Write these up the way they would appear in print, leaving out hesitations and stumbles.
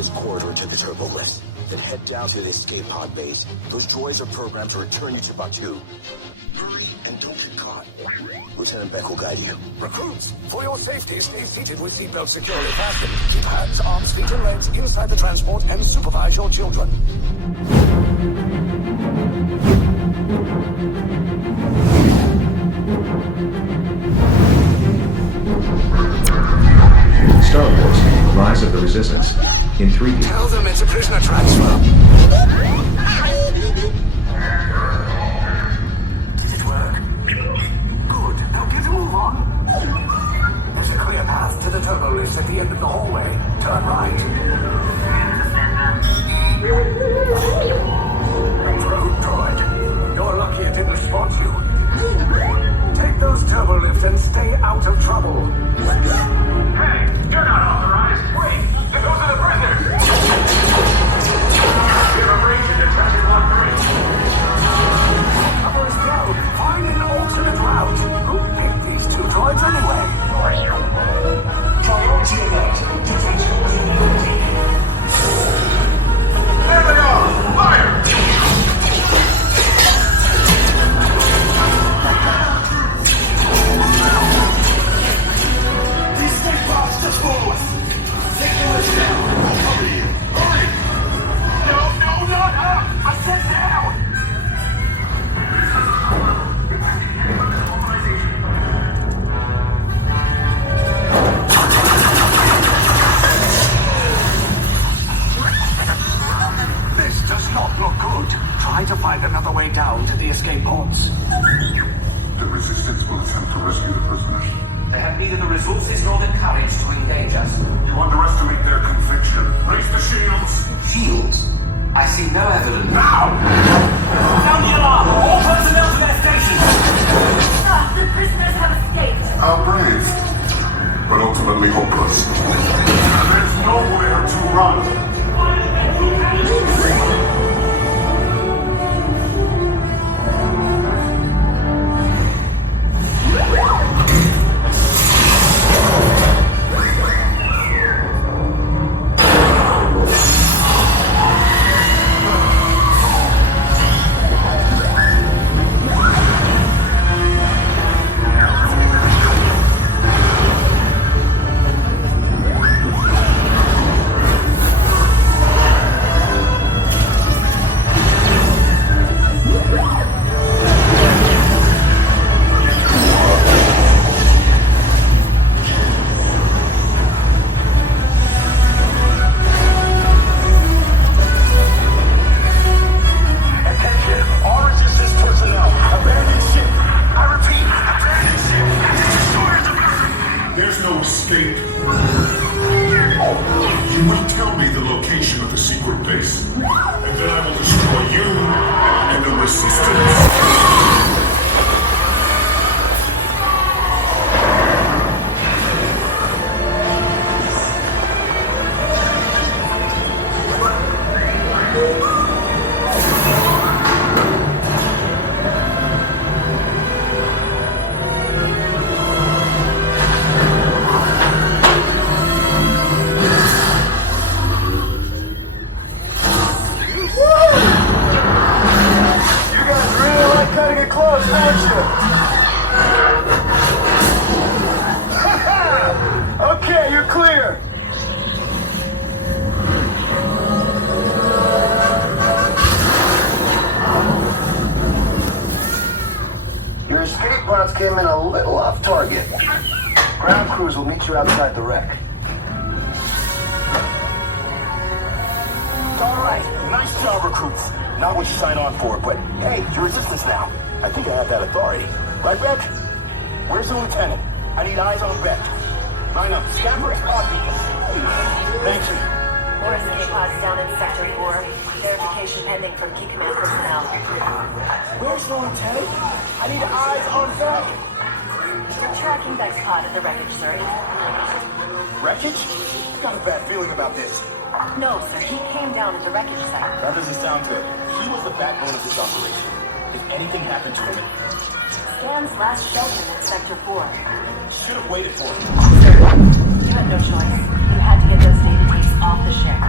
this corridor to the turbo lifts. Then head down to the escape pod base. Those droids are programmed to return you to Batuu. Hurry and don't get caught. Lieutenant Beck will guide you. Recruits, for your safety, stay seated with seatbelts securely fastened. Keep hands, arms, feet, and legs inside the transport and supervise your children. Star Wars, Rise of the Resistance, in 3D. Tell them it's a prisoner transfer. Did it work? Good. Now get a move on. There's a clear path to the turbo lifts at the end of the hallway. Turn right. Road droid. You're lucky it didn't spot you. Take those turbo lifts and stay out of trouble. Hey, you're not authorized. Wait, those are the prisoners. We have a breach in detention block 3. Cover is down. Find an alternate route. Who picked these two droids anyway? Priority alert. Detention possibility. There they are! Fire! These escape pods just follow us. Take the list down. Hurry! Hurry! No, not up! I said down! This does not look good. Try to find another way down to the escape pods. The Resistance will attempt to rescue the prisoners. They have neither the resources nor the courage to engage us. You underestimate their conviction. Raise the shields! Shields? I see no evidence. Now! Sound the alarm! All personnel to their stations! The prisoners have escaped. How brave, but ultimately hopeless. There's nowhere to run. There's no escape. You will tell me the location of the secret base, and then I will destroy you and the Resistance. Okay, you're clear. Your escape pods came in a little off target. Ground crews will meet you outside the wreck. All right, nice job, recruits. Not what you signed on for, but hey, you're Resistance now. I think I have that authority. Right, Beck? Where's the lieutenant? I need eyes on Beck. Line up. Scamper is copy. Thank you. More escape pods down in Sector 4. Verification pending for key command personnel. Where's the lieutenant? I need eyes on Beck. You're tracking Beck's pod at the wreckage, sir. Wreckage? I've got a bad feeling about this. No, sir. He came down at the wreckage site. That doesn't sound good. He was the backbone of this operation. If anything happened to him, Scan's last shelter in Sector 4. should have waited for him. You had no choice. You had to get those data tapes off the ship.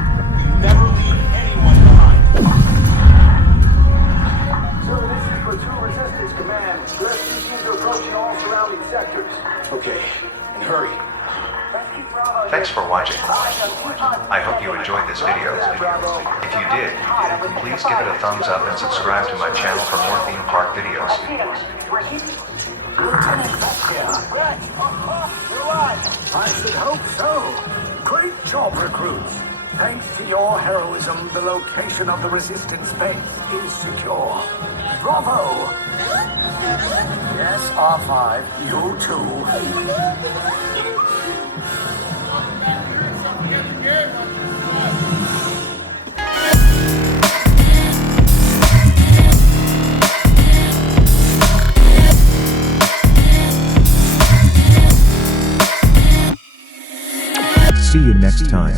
Thanks for watching. I hope you enjoyed this video. If you did, please give it a thumbs up and subscribe to my channel for more theme park videos. Lieutenant Vector. I should hope so. Great job, recruits. Thanks to your heroism, the location of the Resistance base is secure. Bravo! Yes, R5, you too. See you next time.